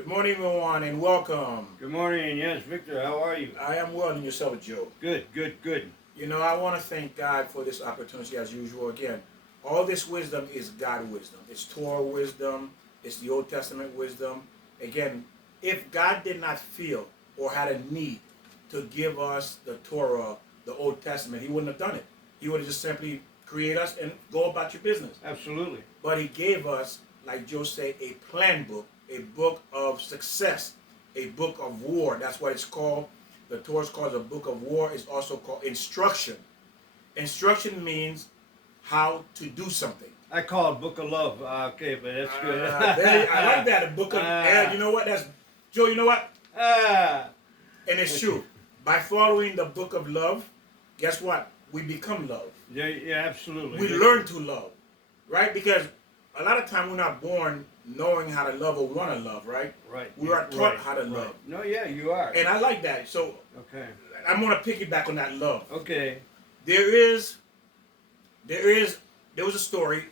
Good morning, everyone, and welcome. Good morning. Yes, Victor, how are you? I am well, and yourself, Joe. Good. I want to thank God for this opportunity as usual. Again, all this wisdom is God wisdom. It's Torah wisdom. It's the Old Testament wisdom. Again, if God did not feel or had a need to give us the Torah, the Old Testament, He wouldn't have done it. He would have just simply create us and go about your business. Absolutely. But He gave us, like Joe said, a plan book, a book of success, a book of war. That's what it's called. The Torah is called a book of war. It's also called instruction. Instruction means how to do something. I call it Book of Love. Okay, but that's good. I like that. A book of, and you know what? That's Joe. You know what? And it's true. By following the book of love, guess what? We become love. Yeah, absolutely. We learn to love, right? Because a lot of time we're not born knowing how to love or want to love, right? Right. We are taught how to love. No, yeah, you are. And I like that. So okay. I'm going to piggyback on that love. Okay. There was a story,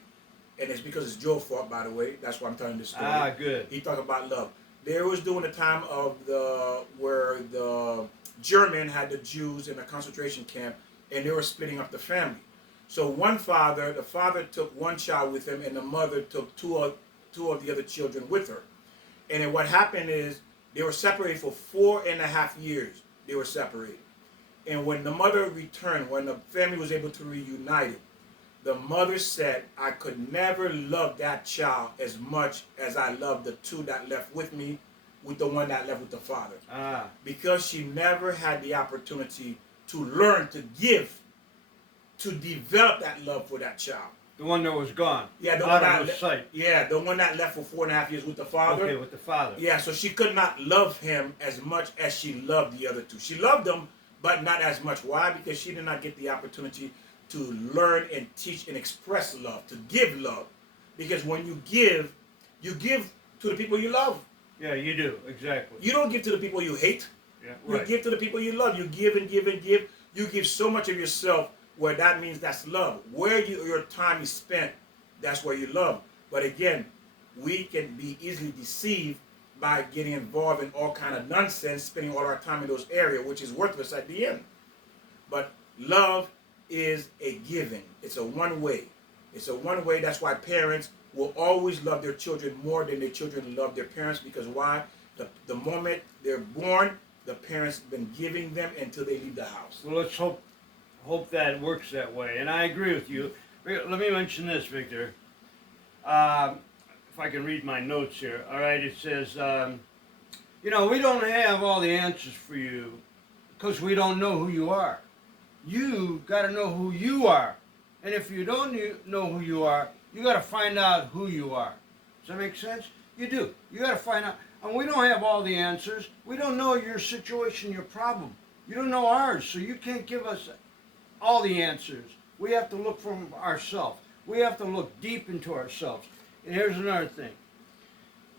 and it's because it's Joe's fault, by the way. That's why I'm telling this story. Good. He talked about love. There was during the time of where the German had the Jews in a concentration camp, and they were splitting up the family. So the father took one child with him, and the mother took two of the other children with her. And then what happened is they were separated for 4.5 years. They were separated. And when the mother returned, when the family was able to reunite, the mother said, I could never love that child as much as I loved the two that left with me, with the one that left with the father. Because she never had the opportunity to learn to give, to develop that love for that child. The one that was gone. Yeah, the one that left for 4.5 years with the father. Okay, with the father. Yeah, so she could not love him as much as she loved the other two. She loved them, but not as much. Why? Because she did not get the opportunity to learn and teach and express love, to give love. Because when you give to the people you love. Yeah, you do, exactly. You don't give to the people you hate. Yeah, right. You give to the people you love. You give and give and give. You give so much of yourself, where that means that's love. Where your time is spent, that's where you love. But again, we can be easily deceived by getting involved in all kind of nonsense, spending all our time in those areas, which is worthless at the end. But love is a giving. It's a one way. It's a one way. That's why parents will always love their children more than their children love their parents. Because why? The moment they're born, the parents have been giving them until they leave the house. Well, let's hope that it works that way. And I agree with you. Let me mention this, Victor. If I can read my notes here. All right, it says, we don't have all the answers for you because we don't know who you are. You got to know who you are. And if you don't know who you are, you got to find out who you are. Does that make sense? You do. You got to find out. And we don't have all the answers. We don't know your situation, your problem. You don't know ours, so you can't give us all the answers. We have to look from ourselves. We have to look deep into ourselves. And here's another thing.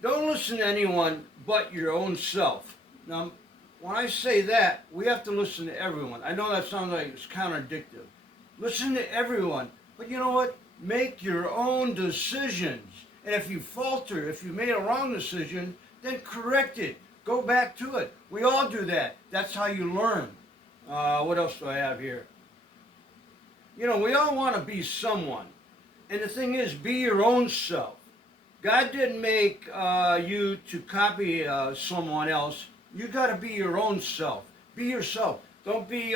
Don't listen to anyone but your own self. Now, when I say that, we have to listen to everyone. I know that sounds like it's contradictory. Listen to everyone. But you know what? Make your own decisions. And if you falter, if you made a wrong decision, then correct it. Go back to it. We all do that. That's how you learn. What else do I have here? We all want to be someone. And the thing is, be your own self. God didn't make you to copy someone else. You got to be your own self. Be yourself. Don't be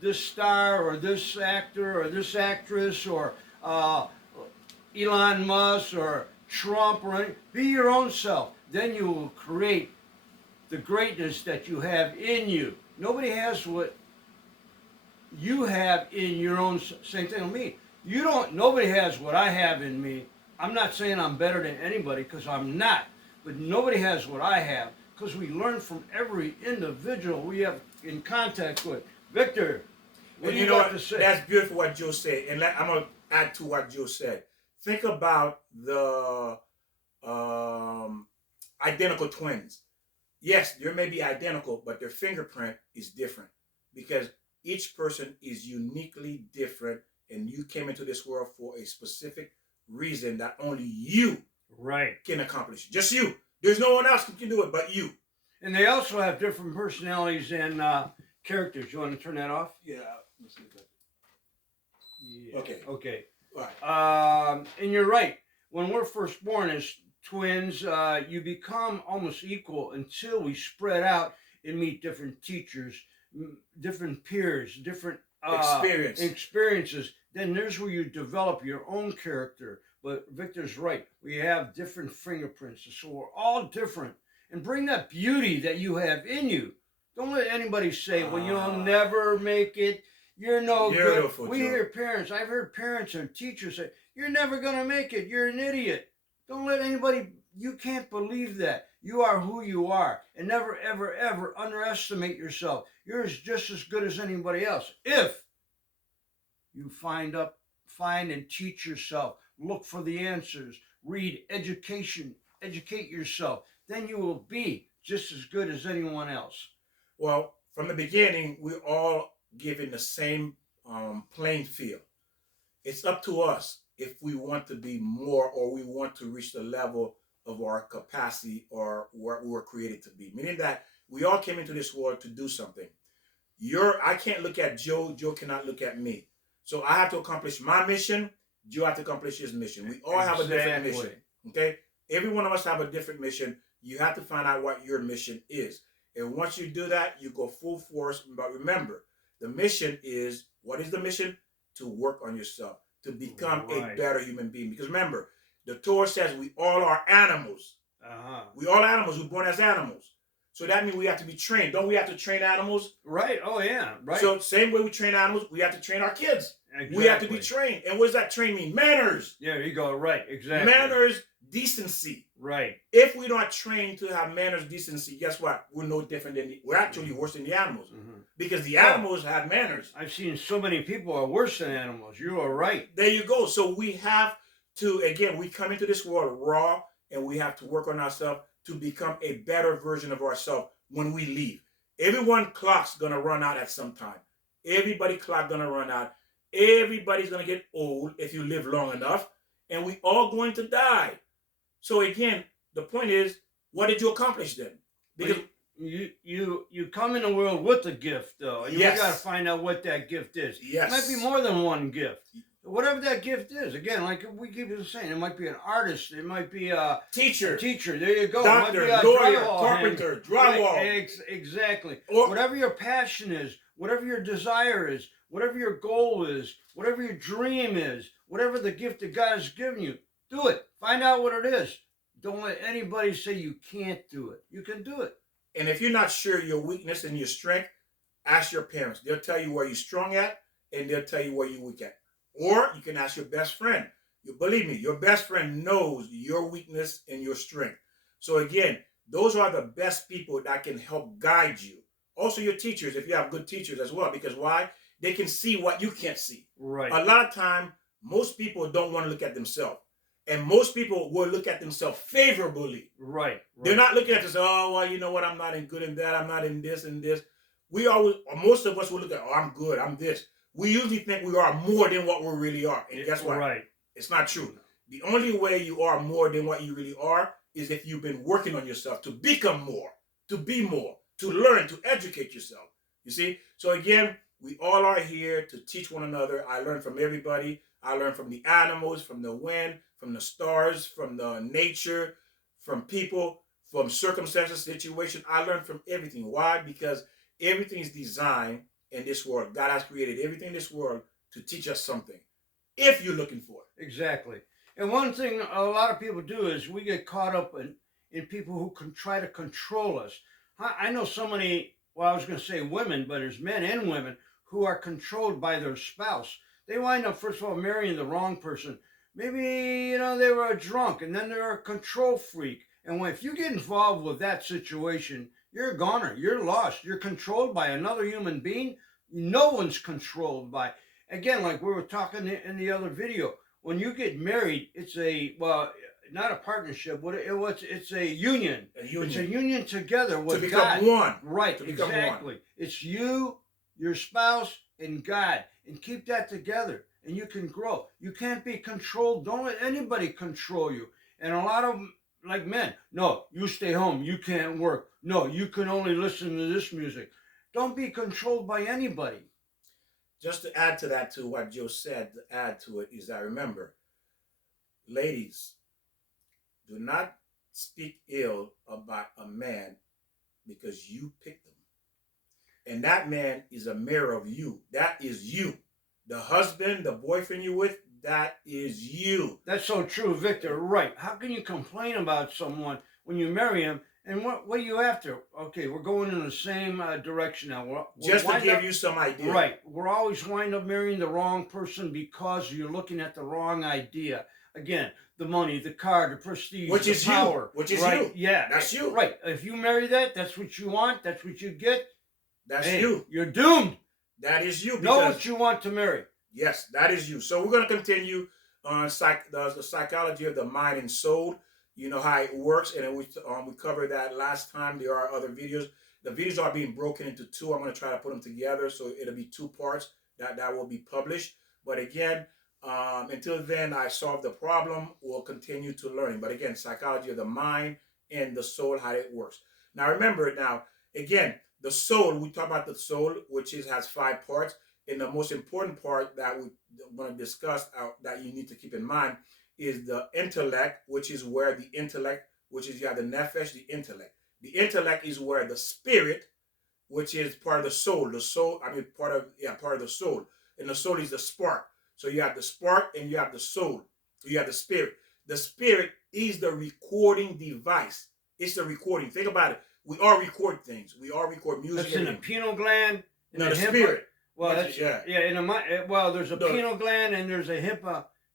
this star or this actor or this actress or Elon Musk or Trump or anything. Be your own self. Then you will create the greatness that you have in you. Nobody has what you have in your own. Same thing with me. Nobody has what I have in me. I'm not saying I'm better than anybody, because I'm not. But nobody has what I have, because we learn from every individual we have in contact with. Victor, what do you got to say? That's beautiful what Joe said. And I'm going to add to what Joe said. Think about the identical twins. Yes, they may be identical, but their fingerprint is different, because each person is uniquely different, and you came into this world for a specific reason that only you can accomplish. Just you. There's no one else who can do it but you. And they also have different personalities and characters. You want to turn that off? Yeah. Let's see if that- Yeah. Okay. Okay. All right. And you're right. When we're first born as twins, you become almost equal until we spread out and meet different teachers, different peers, different experiences. Then there's where you develop your own character. But Victor's right. We have different fingerprints, so we're all different. And bring that beauty that you have in you. Don't let anybody say, "Well, you'll never make it. You're no Beautiful, good." We Joe. hear parents. I've heard parents and teachers say, "You're never gonna make it. You're an idiot." Don't let anybody. You can't believe that. You are who you are, and never, ever, ever underestimate yourself. You're just as good as anybody else. If you find and teach yourself, look for the answers, read educate yourself, then you will be just as good as anyone else. Well, from the beginning, we're all given the same playing field. It's up to us if we want to be more or we want to reach the level of our capacity or what we were created to be. Meaning that we all came into this world to do something. I can't look at Joe. Joe cannot look at me. So I have to accomplish my mission. Joe have to accomplish his mission. We all have a different mission. Okay? Every one of us have a different mission. You have to find out what your mission is. And once you do that, you go full force. But remember, the mission is, what is the mission? To work on yourself, to become a better human being. Because remember, the Torah says we all are animals. We all animals. We're born as animals. So that means we have to be trained. Don't we have to train animals? Right. Oh, yeah. Right. So same way we train animals, we have to train our kids. Exactly. We have to be trained. And what does that train mean? Manners. There you go. Right. Exactly. Manners, decency. Right. If we're not trained to have manners, decency, guess what? We're no different we're actually worse than the animals. Because the animals have manners. I've seen so many people are worse than animals. You are right. There you go. So we have to, again, we come into this world raw and we have to work on ourselves to become a better version of ourselves when we leave. Everyone clock's going to run out at some time. Everybody clock going to run out. Everybody's going to get old if you live long enough. And we all going to die. So again, the point is, what did you accomplish then? Because you come in the world with a gift, though. And yes. You got to find out what that gift is. Yes. It might be more than one gift. Whatever that gift is, again, like we keep saying, it might be an artist, it might be a teacher. There you go. Doctor, it might be lawyer, carpenter, drywall. Right, exactly. Whatever your passion is, whatever your desire is, whatever your goal is, whatever your dream is, whatever the gift that God has given you, do it. Find out what it is. Don't let anybody say you can't do it. You can do it. And if you're not sure your weakness and your strength, ask your parents. They'll tell you where you're strong at, and they'll tell you where you're weak at. Or you can ask your best friend. Believe me, your best friend knows your weakness and your strength. So again, those are the best people that can help guide you. Also your teachers, if you have good teachers as well. Because why? They can see what you can't see. Right. A lot of time, most people don't want to look at themselves. And most people will look at themselves favorably. Right. They're not looking at themselves, oh, well, you know what, I'm not in good in that, I'm not in this and this. Most of us will look at, oh, I'm good, I'm this. We usually think we are more than what we really are. And guess what? Right. It's not true. The only way you are more than what you really are is if you've been working on yourself to become more, to be more, to learn, to educate yourself. You see? So again, we all are here to teach one another. I learn from everybody. I learn from the animals, from the wind, from the stars, from the nature, from people, from circumstances, situation. I learn from everything. Why? Because everything is designed in this world. God has created everything in this world to teach us something, if you're looking for it. Exactly. And one thing a lot of people do is we get caught up in people who can try to control us. I know so many, well, I was going to say women, but there's men and women who are controlled by their spouse. They wind up, first of all, marrying the wrong person. Maybe, they were a drunk, and then they're a control freak. And if you get involved with that situation, you're a goner. You're lost. You're controlled by another human being. No one's controlled by. Again, like we were talking in the other video, when you get married, it's not a partnership. It's a union. It's a union together with to become God. One. Right, exactly. One. It's you, your spouse, and God. And keep that together, and you can grow. You can't be controlled. Don't let anybody control you. And a lot of like men. No, you stay home. You can't work. No, you can only listen to this music. Don't be controlled by anybody. Just to add to that, to what Joe said, to add to it is that remember, ladies, do not speak ill about a man because you picked them. And that man is a mirror of you. That is you. The husband, the boyfriend you're with, that is you. That's so true, Victor. Right. How can you complain about someone when you marry him? And what are you after? Okay, we're going in the same direction now. Just to give you some idea. Right. We're always wind up marrying the wrong person because you're looking at the wrong idea. Again, the money, the car, the prestige, Which the is power. you. Which is right. you. Yeah. That's you. Right. If you marry that, that's what you want. That's what you get. That's hey, you. You're doomed. That is you. Know what you want to marry. Yes, that is you. So we're going to continue on the psychology of the mind and soul. You know how it works, and we covered that last time. There are other videos. The videos are being broken into two. I'm going to try to put them together, so it'll be two parts that will be published. But again, until then, I solved the problem. We'll continue to learn. But again, psychology of the mind and the soul, how it works. Now remember, again, the soul. We talk about the soul, which has 5 parts. And the most important part that we want to discuss that you need to keep in mind is the intellect, which is where the intellect, which is you have the nefesh, the intellect. The intellect is where the spirit, which is part of the soul. The soul, part of the soul. And the soul is the spark. So you have the spark and you have the soul. You have the spirit. The spirit is the recording device. It's the recording. Think about it. We all record things. We all record music. That's in the pineal gland. No, the spirit. Well, that's there's a pineal gland and there's a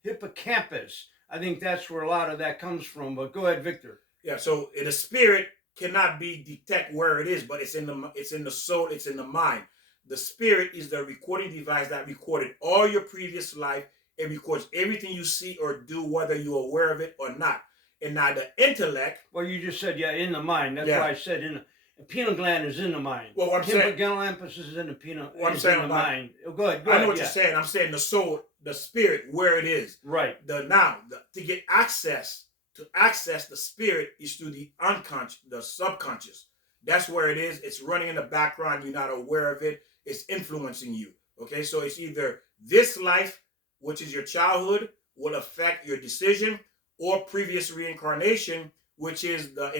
hippocampus. I think that's where a lot of that comes from. But go ahead, Victor. Yeah. So the spirit cannot be detect where it is, but it's in the soul. It's in the mind. The spirit is the recording device that recorded all your previous life. It records everything you see or do, whether you're aware of it or not. And now the intellect. Well, you just said in the mind. That's why I said in. The pineal gland is in the mind. Well, what I'm saying, hippocampus is in the pineal. What I'm saying in the about, mind. Go ahead. I know what you're saying. I'm saying the soul, the spirit, where it is. Right. To get access the spirit is through the unconscious, the subconscious. That's where it is. It's running in the background. You're not aware of it. It's influencing you. Okay, so it's either this life, which is your childhood, will affect your decision, or previous reincarnation, which is the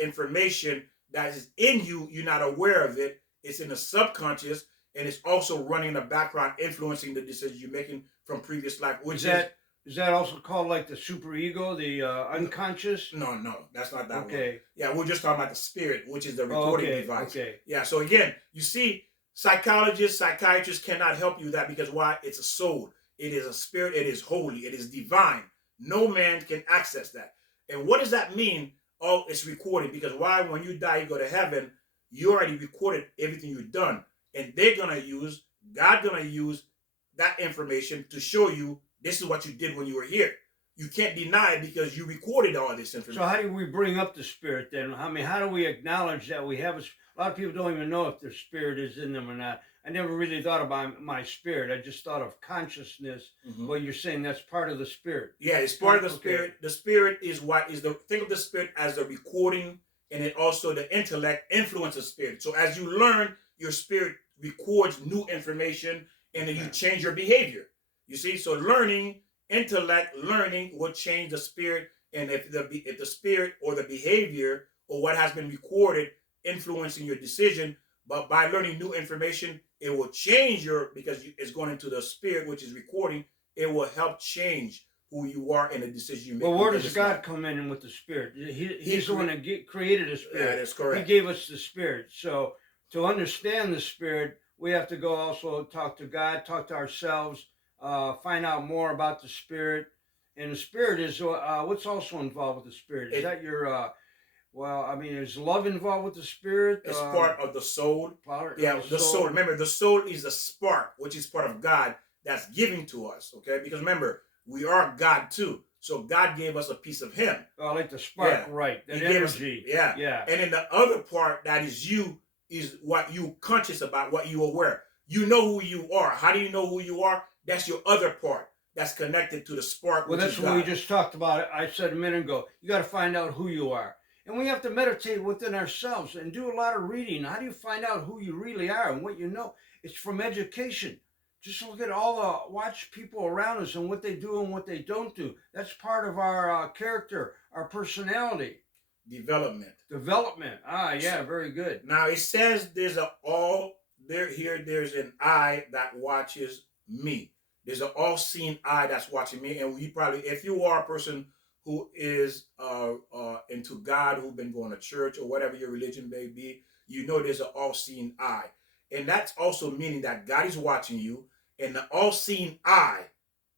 information that is in you. You're not aware of it. It's in the subconscious, and it's also running in the background, influencing the decisions you're making from previous life. Is that also called like the superego, the unconscious? No, that's not that one. Okay. Yeah, we're just talking about the spirit, which is the recording device. Okay. Yeah, so again, you see, psychologists, psychiatrists cannot help you with that because why? It's a soul. It is a spirit. It is holy. It is divine. No man can access that. And what does that mean? Oh, it's recorded, because why? When you die, you go to heaven, you already recorded everything you've done. And God's going to use that information to show you this is what you did when you were here. You can't deny it because you recorded all this information. So how do we bring up the spirit then? I mean, how do we acknowledge that we have a lot of people don't even know if their spirit is in them or not. I never really thought about my spirit. I just thought of consciousness. Well, you're saying that's part of the spirit. Yeah, it's part of the spirit. The spirit is think of the spirit as the recording, and then also the intellect influences spirit. So as you learn, your spirit records new information, and then you change your behavior. You see, so intellect learning will change the spirit, and if the spirit or the behavior or what has been recorded influencing your decision, but by learning new information, it will change because it's going into the spirit, which is recording. It will help change who you are and the decision you make. Well, where does God come in with the spirit? He's the one that created the spirit. Yeah, that's correct. He gave us the spirit. So to understand the spirit, we have to go also talk to God, talk to ourselves, find out more about the spirit. And the spirit is what's also involved with the spirit. Is that your is love involved with the spirit? It's part of the soul. The soul. Remember, the soul is a spark, which is part of God that's giving to us. Okay, because remember, we are God too. So God gave us a piece of Him. Oh, like the spark, right? That energy. Yeah. And then the other part that is you is what you conscious about, what you aware. You know who you are. How do you know who you are? That's your other part. that's connected to the spark, Well, which is that's what we God. just talked about. I said a minute ago. You got to find out who you are. And we have to meditate within ourselves and do a lot of reading. How do you find out who you really are and what you know? It's from education. Just look at watch people around us and what they do and what they don't do. That's part of our character, our personality. Development. Development. Ah, yeah, very good. Now it says there's a all there here. There's an eye that watches me. There's an all-seeing eye that's watching me, and we probably, if you are a person who is into God, who've been going to church or whatever your religion may be, you know there's an all-seeing eye, and that's also meaning that God is watching you, and the all-seeing eye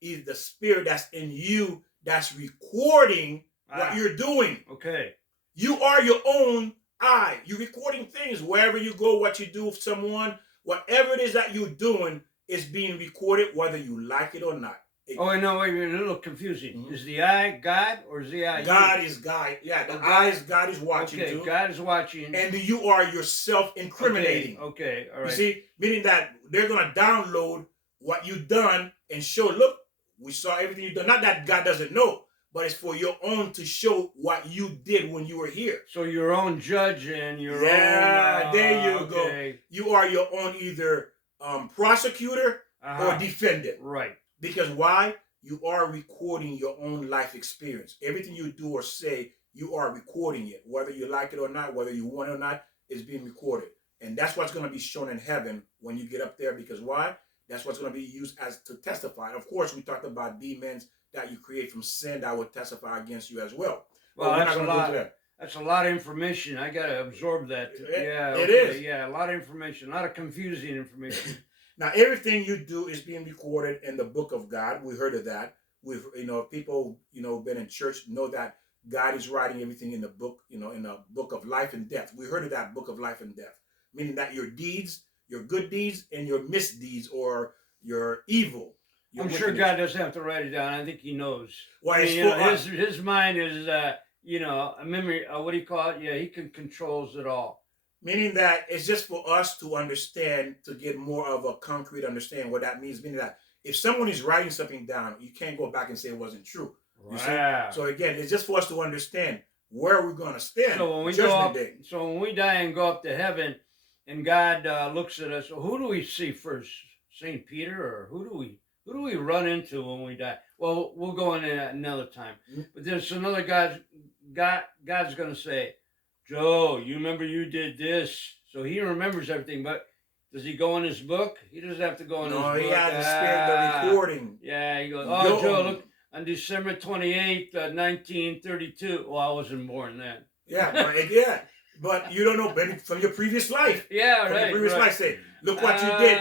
is the spirit that's in you that's recording what you're doing. Okay. You are your own eye. You're recording things wherever you go, what you do with someone, whatever it is that you're doing is being recorded, whether you like it or not. Oh, no, wait a minute, a little confusing. Mm-hmm. Is the eye God or is the eye God you? is God. Yeah, the eye is God is watching you. God is watching. And you are yourself incriminating. Okay, all right. You see, meaning that they're going to download what you've done and show, look, we saw everything you've done. Not that God doesn't know, but it's for your own to show what you did when you were here. So your own judge and your own... Yeah, there you go. You are your own either prosecutor or defendant. Right. Because why? You are recording your own life experience. Everything you do or say, you are recording it. Whether you like it or not, whether you want it or not, it's being recorded. And that's what's going to be shown in heaven when you get up there. Because why? That's what's going to be used as to testify. Of course, we talked about demons that you create from sin that will testify against you as well. Well, that's a lot. That's a lot of information. I got to absorb that. Yeah, it is. Yeah, a lot of information, a lot of confusing information. Now, everything you do is being recorded in the book of God. We heard of that. We've, people, been in church know that God is writing everything in the book, in the book of life and death. We heard of that book of life and death, meaning that your deeds, your good deeds and your misdeeds or your evil. I'm sure God doesn't have to write it down. I think he knows. Well, his mind is, a memory, what do you call it? Yeah, he controls it all. Meaning that it's just for us to understand, to get more of a concrete understanding what that means. Meaning that if someone is writing something down, you can't go back and say it wasn't true. You see? So again, it's just for us to understand where we're going to stand. So when we Judgment Day. So when we die and go up to heaven, and God looks at us, who do we see first? St. Peter, or who do we run into when we die? Well, we'll go into that another time. Mm-hmm. But there's another God's going to say, Joe, you remember you did this. So he remembers everything, but does he go in his book? He doesn't have to go in his book. No, he has the spirit of recording. Yeah, he goes, oh, Joe, look, on December 28th, 1932. Well, I wasn't born then. Yeah, but you don't know from your previous life. Yeah, from right. Your previous life, say, look what you did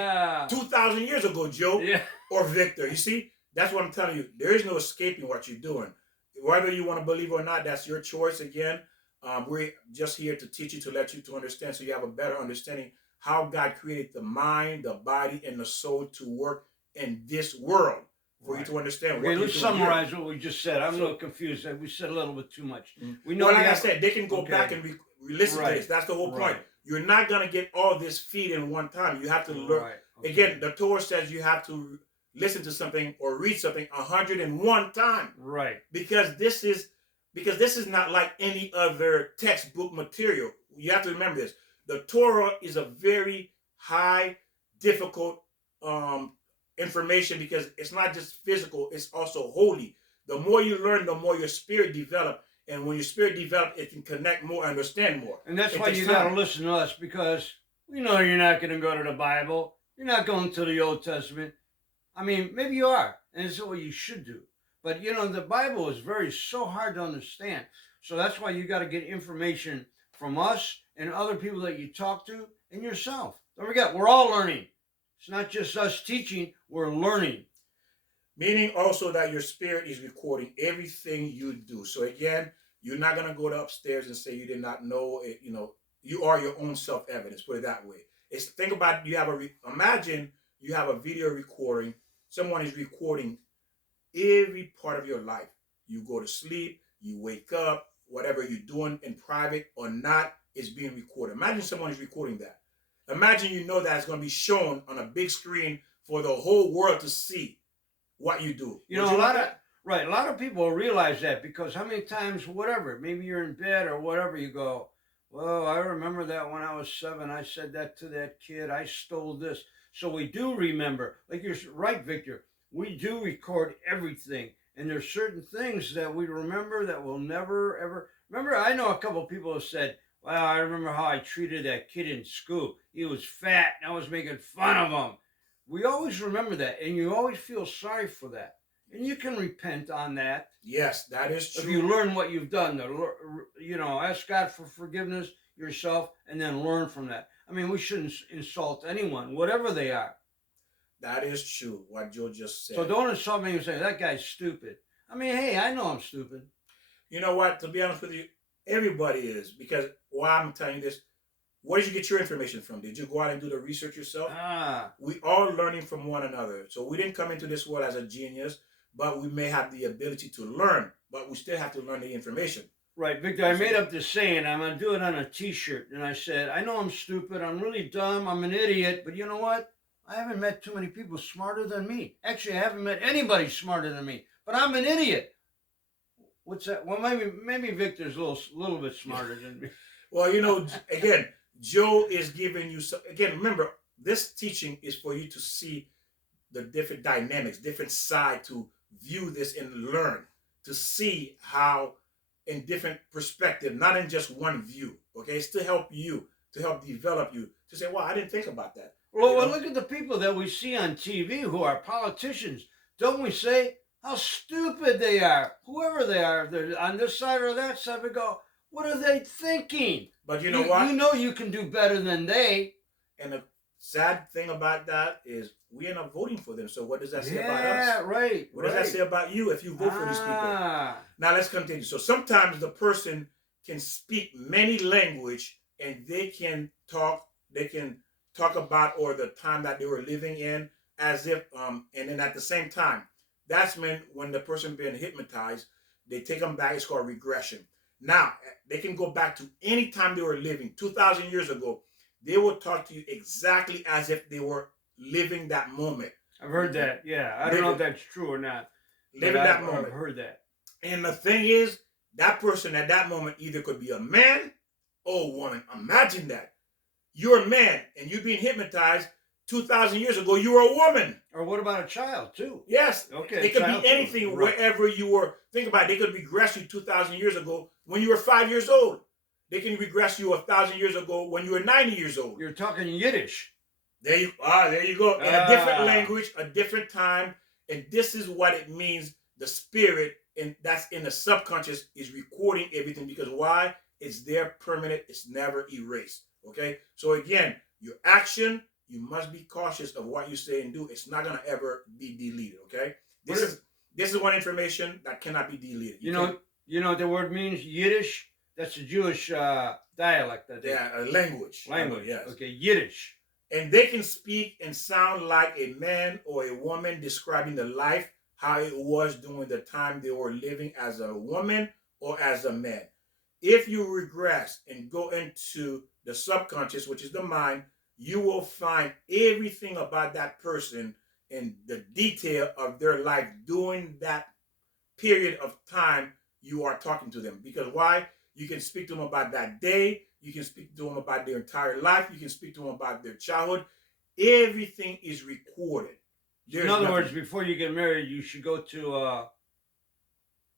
2,000 years ago, Joe, or Victor. You see, that's what I'm telling you. There is no escaping what you're doing. Whether you want to believe or not, that's your choice. Again, we're just here to teach you, to let you to understand, so you have a better understanding how God created the mind, the body, and the soul to work in this world. For you to understand. Okay, let's summarize what we just said. I'm a little confused. We said a little bit too much. We know, like I said, they can go back and listen to this. That's the whole point. You're not going to get all this feed in one time. You have to learn. Again, the Torah says you have to listen to something or read something 101 times. Right. Because this is not like any other textbook material. You have to remember this. The Torah is a very high, difficult information, because it's not just physical, it's also holy. The more you learn, the more your spirit develops. And when your spirit develops, it can connect more, understand more. And that's why you got to listen to us, because we know you're not going to go to the Bible. You're not going to the Old Testament. I mean, maybe you are, and it's what you should do. But, the Bible is so hard to understand. So that's why you got to get information from us and other people that you talk to and yourself. Don't forget, we're all learning. It's not just us teaching, we're learning. Meaning also that your spirit is recording everything you do. So again, you're not going to go to upstairs and say you did not know it. You are your own self-evidence, put it that way. Think about, imagine you have a video recording. Someone is recording every part of your life. You go to sleep, you wake up, whatever you're doing in private or not is being recorded. Imagine someone is recording that. Imagine that it's going to be shown on a big screen for the whole world to see. what you do. You Would know, a want lot of that? right, a lot of people realize that because how many times, whatever, maybe you're in bed or whatever, you go, "Well, I remember that when I was 7, I said that to that kid. I stole this." So we do remember, like you're right, Victor. We do record everything, and there's certain things that we remember that we'll never ever remember. I know a couple of people have said, "Well, I remember how I treated that kid in school. He was fat, and I was making fun of him." We always remember that, and you always feel sorry for that. And you can repent on that Yes, that is if you true. learn what you've done. Ask God for forgiveness yourself, and then learn from that. I mean, we shouldn't insult anyone, whatever they are. That is true. What Joe just So said. don't insult me and say that guy's stupid. I mean, hey, I know I'm stupid. You know what? To be honest with you, everybody is, because why I'm telling you this. Where did you get your information from? Did you go out and do the research yourself? Ah, We all learning from one another. So we didn't come into this world as a genius, but we may have the ability to learn, but we still have to learn the information. right, Victor. I made up this saying. I'm gonna do it on a T-shirt, and I said, I know I'm stupid. I'm really dumb. I'm an idiot. But you know what? I haven't met too many people smarter than me. Actually, I haven't met anybody smarter than me. But I'm an idiot. What's that? Well, maybe Victor's a little bit smarter than me. Well, again, Joe is giving you some. Again, remember, this teaching is for you to see the different dynamics, different side to view this and learn to see how in different perspective, not in just one view. Okay, it's to help you, to help develop you, to say, "Well, I didn't think about that." Well, You well, know, look at the people that we see on TV who are politicians. Don't we say how stupid they are? Whoever they are, if they're on this side or that side, we go, what are they thinking? but you know You what? know you can do better than they. And the sad thing about that is we end up voting for them. So what does that say about us? Yeah, right, What does that right. say about you if you vote for these people? Ah, Now let's continue. So sometimes the person can speak many language and they can talk about or the time that they were living in as if and then at the same time, that's when the person being hypnotized, they take them back, it's called regression. Now they can go back to any time they were living, 2,000 years ago. They will talk to you exactly as if they were living that moment. I've heard that. Yeah, I don't know if Living, that's true or not, but living I've, that I've moment. heard that. And the thing is, that person at that moment either could be a man or a woman. Imagine that. You're a man and you're being hypnotized 2,000 years ago, you were a woman. Or what about a child too? Yes, Okay, it could child be too. anything Right. wherever you were. Think about it, they could regress you 2,000 years ago when you were 5 years old. They can regress you 1,000 years ago when you were 90 years old. You're talking Yiddish. There you go. In a different language, a different time. And this is what it means. The spirit, and that's in the subconscious, is recording everything. Because why? It's there permanent. It's never erased. Okay? So again, your action, you must be cautious of what you say and do. It's not gonna ever be deleted. Okay? This is one information that cannot be deleted. You know what the word means? Yiddish. That's a Jewish dialect. Yeah, a language. Language. Yes. Okay, Yiddish. And they can speak and sound like a man or a woman describing the life, how it was during the time they were living as a woman or as a man. If you regress and go into the subconscious, which is the mind, you will find everything about that person and the detail of their life during that period of time you are talking to them. Because why? You can speak to them about that day. You can speak to them about their entire life. You can speak to them about their childhood. Everything is recorded. In other words, before you get married, you should go to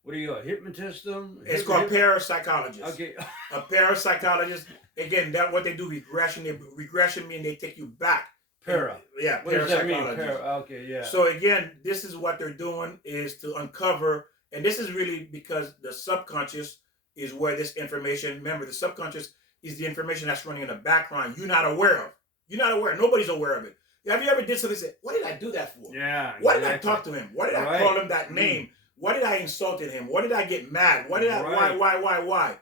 what do you go? Hypnotist them? It's called parapsychologist. Okay. A parapsychologist. Again, that what they do, regression. Regression means they take you back. Para. Yeah, What does that mean? parapsychologist. Okay, yeah. So again, this is what they're doing is to uncover, and this is really because the subconscious is where this information. Remember, the subconscious is the information that's running in the background. You're not aware of. You're not aware. Nobody's aware of it. Have you ever did something and said, "What did I do that for? Yeah. Why did I talk to him? Why did I Right. call him that name? Why did I insulted him? Why did I get mad? Why did I? Right. Why?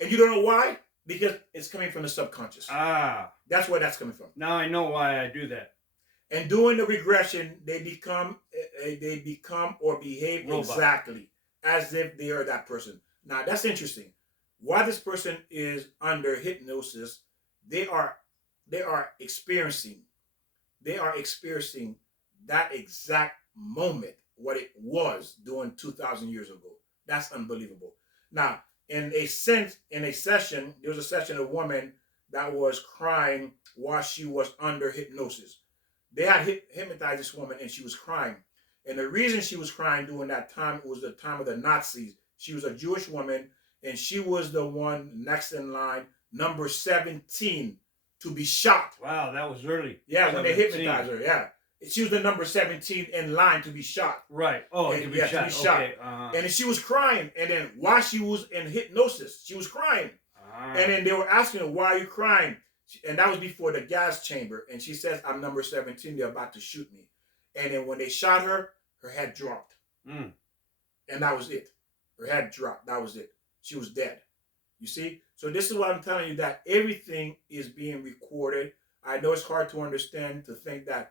And you don't know why? Because it's coming from the subconscious. That's where that's coming from. Now I know why I do that. And doing the regression, they become or behave Robot. exactly as if they are that person. Now that's interesting. While this person is under hypnosis, they are experiencing that exact moment, what it was doing 2,000 years ago. That's unbelievable. Now, in a session, there was a session, a woman that was crying while she was under hypnosis. They had hypnotized this woman and she was crying. And the reason she was crying during that time was the time of the Nazis. She was a Jewish woman and she was the one next in line, number 17, to be shot. Wow, that was early. Yeah, 17. when they hypnotized her, yeah. She was the number 17 in line to be shot. Right. Oh, and, to be yeah, shot. to be shot. Okay. Uh-huh. And she was crying. And then while she was in hypnosis, she was crying. Ah. And then they were asking her, why are you crying? And that was before the gas chamber. And she says, I'm number 17. They're about to shoot me. And then when they shot her, her head dropped. Mm. And that was it. Her head dropped. That was it. She was dead. You see? So this is what I'm telling you, that everything is being recorded. I know it's hard to understand, to think that.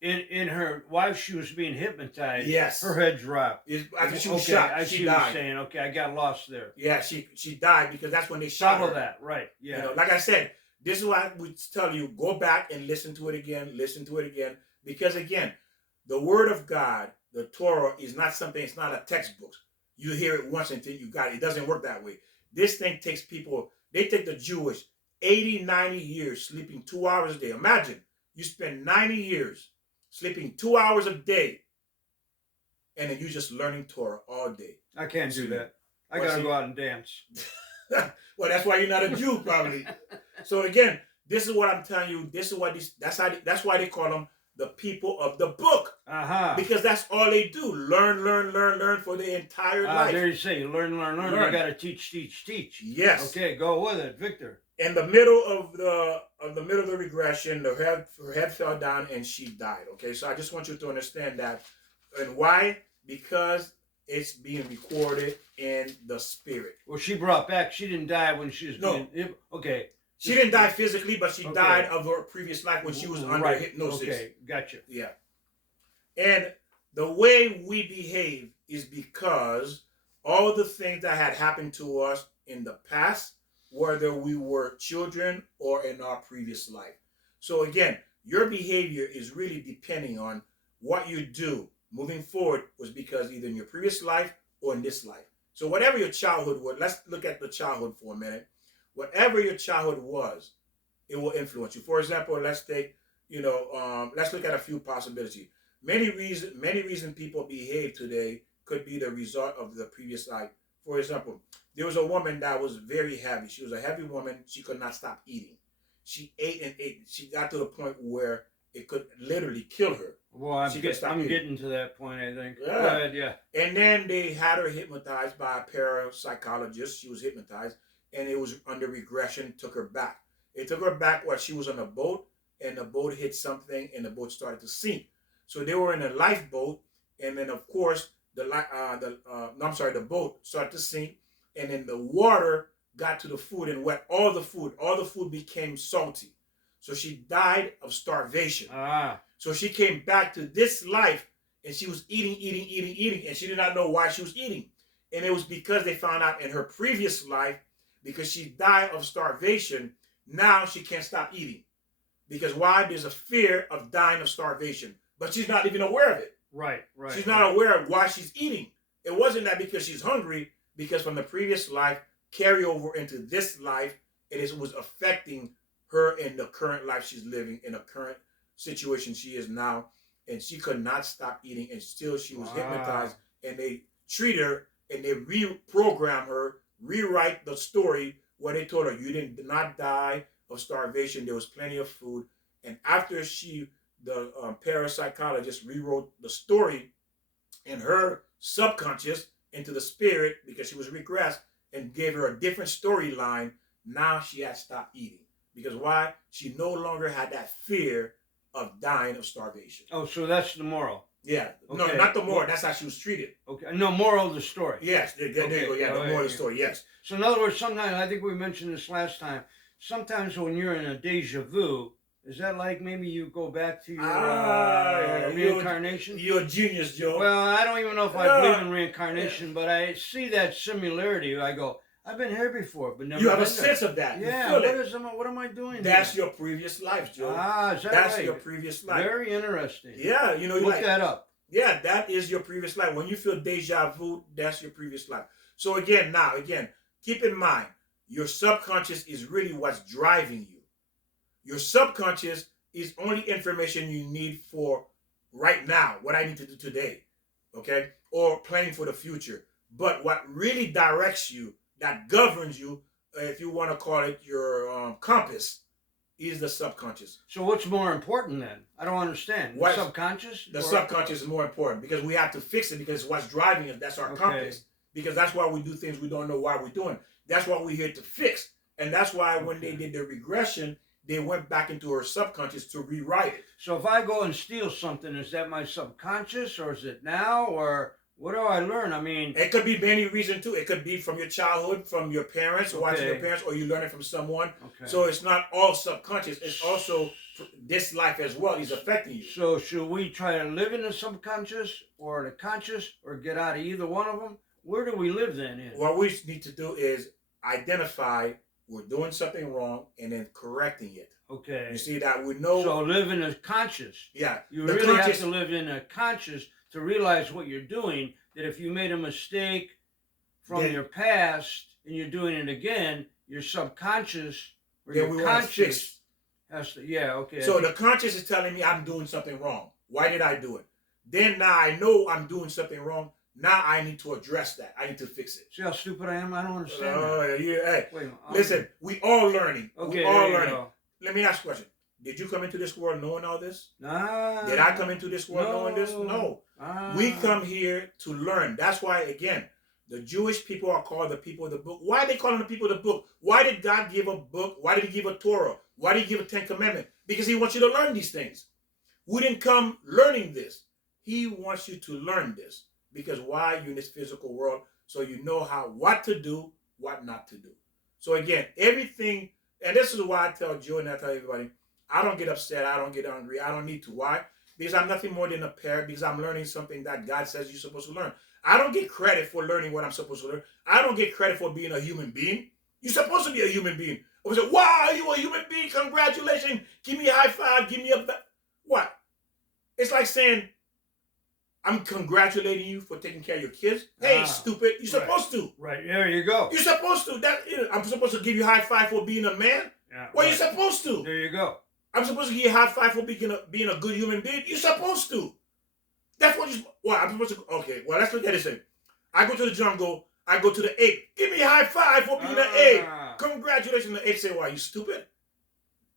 In her, while she was being hypnotized, yes, her head dropped. After she was shot, I she see what died. you're saying. Okay, I got lost there. Yeah, she died because that's when they shot Follow her. that, right? Yeah. You know, like I said, this is why I would tell you, go back and listen to it again, because again, the Word of God, the Torah, is not something. It's not a textbook. You hear it once and think you got it. It doesn't work that way. This thing takes people. They take the Jewish 80, 90 years sleeping 2 hours a day. Imagine you spend 90 years sleeping 2 hours a day, and then you just learning Torah all day. I can't do that. I gotta go out and dance. Well, that's why you're not a Jew, probably. So again, this is what I'm telling you. This is what that's why they call them the people of the book. Because that's all they do. Learn for the entire life. There you say, learn. You gotta teach. Yes. Okay, go with it, Victor. In the middle of the regression, her head fell down and she died. Okay, so I just want you to understand that. And why? Because it's being recorded in the spirit. Well, she brought back. She didn't die when she was okay. She didn't die physically, but she died of her previous life when she was under hypnosis. Okay, gotcha. Yeah. And the way we behave is because all the things that had happened to us in the past, whether we were children or in our previous life. So again, your behavior is really depending on what you do moving forward was because either in your previous life or in this life. So whatever your childhood was, let's look at the childhood for a minute. Whatever your childhood was, it will influence you. For example, let's take, let's look at a few possibilities. Many reasons people behave today could be the result of the previous life. For example, there was a woman that was very heavy. She was a heavy woman. She could not stop eating. She ate and ate. She got to the point where it could literally kill her. Well, I'm getting to that point, I think. Yeah. Go ahead, yeah. And then they had her hypnotized by a parapsychologist. She was hypnotized, and it was under regression, took her back. It took her back while she was on a boat, and the boat hit something, and the boat started to sink. So they were in a lifeboat, and then, of course, the boat started to sink, and then the water got to the food and wet all the food. All the food became salty. So she died of starvation. So she came back to this life and she was eating, and she did not know why she was eating. And it was because they found out in her previous life, because she died of starvation, now she can't stop eating. Because why? There's a fear of dying of starvation. But she's not even aware of it. Right. She's not aware of why she's eating. It wasn't that because she's hungry, because from the previous life, carry over into this life, it was affecting her in the current life she's living, in the current situation she is now. And she could not stop eating, and still she was hypnotized, and they treat her and they reprogram her, rewrite the story where they told her you did not die of starvation, there was plenty of food. And after the parapsychologist rewrote the story in her subconscious into the spirit, because she was regressed, and gave her a different storyline, now she had stopped eating. Because why? She no longer had that fear of dying of starvation. Oh, so that's the moral. Yeah. Okay. No, not the moral. That's how she was treated. Okay. No, moral of the story. Yes. There you go. Yeah, the moral of the story. Yes. So in other words, sometimes, I think we mentioned this last time, sometimes when you're in a deja vu, is that like maybe you go back to your reincarnation? You're a genius, Joe. Well, I don't even know if I believe in reincarnation, but I see that similarity. I go, I've been here before, but never. You have a sense of that. Yeah. What am I doing? That's your previous life, Joe. Is that That's right? your previous life. Very interesting. Yeah, Look that up. Yeah, that is your previous life. When you feel deja vu, that's your previous life. So again, keep in mind, your subconscious is really what's driving you. Your subconscious is only information you need for right now, what I need to do today, okay? Or planning for the future. But what really directs you, that governs you, if you want to call it your compass, is the subconscious. So what's more important then? I don't understand. What The subconscious? the Or- subconscious is more important because we have to fix it because what's driving us, that's our Okay. compass. Because that's why we do things we don't know why we're doing. That's what we're here to fix. And that's why when they did the regression, they went back into her subconscious to rewrite it. So if I go and steal something, is that my subconscious or is it now? Or what do I learn? I mean, It could be many reasons too. It could be from your childhood, from your parents, or watching your Okay. parents, or you learn it from someone. okay. So it's not all subconscious. It's also this life as well is affecting you. So should we try to live in the subconscious or the conscious or get out of either one of them? Where do we live then in? What we need to do is identify we're doing something wrong and then correcting it. Okay. You see that we know. So live in the conscious. Yeah, You the really have conscious- to live in a conscious to realize what you're doing. That if you made a mistake from Then- your past and you're doing it again, your subconscious or Then your we want to conscious fix. has to. Yeah. Okay. So the conscious is telling me I'm doing something wrong. Why did I do it? Then now I know I'm doing something wrong. Now I need to address that. I need to fix it. See how stupid I am? I don't understand. Oh, that. yeah. Hey, Wait a minute. listen, we all learning. Okay. We all there you learning. go. Let me ask you a question. Did you come into this world knowing all this? Nah. Did I come into this world knowing this? No. No. Ah. We come here to learn. That's why, again, the Jewish people are called the people of the book. Why are they calling the people of the book? Why did God give a book? Why did he give a Torah? Why did he give a Ten Commandments? Because he wants you to learn these things. We didn't come learning this. He wants you to learn this. Because why? You're in this physical world. So you know what to do, what not to do. So again, everything, and this is why I tell Joe and I tell everybody, I don't get upset. I don't get angry. I don't need to. Why? Because I'm nothing more than a parent, because I'm learning something that God says you're supposed to learn. I don't get credit for learning what I'm supposed to learn. I don't get credit for being a human being. You're supposed to be a human being. I say, wow, you a human being? Congratulations. Give me a high five. Give me a... What? It's like saying, I'm congratulating you for taking care of your kids. Hey, stupid. You're supposed to. Right. There you go. You're supposed to. I'm supposed to give you a high five for being a man? Yeah, Well, right. you're supposed to. There you go. I'm supposed to give you a high five for being a good human being. You're supposed to. That's what you. Well, I'm supposed to. Okay. Well, let's look at this thing. I go to the jungle. I go to the ape. Give me a high five for being an ape. Congratulations. The ape say, "Why you stupid?"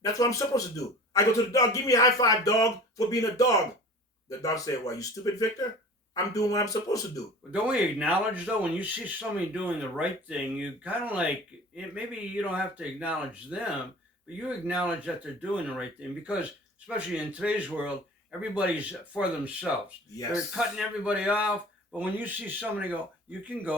That's what I'm supposed to do. I go to the dog. Give me a high five, dog, for being a dog. The dog say, "Why you stupid, Victor?" I'm doing what I'm supposed to do. But don't we acknowledge though when you see somebody doing the right thing, you kind of like maybe you don't have to acknowledge them, but you acknowledge that they're doing the right thing because especially in today's world, everybody's for themselves. Yes. They're cutting everybody off. But when you see somebody go, you can go.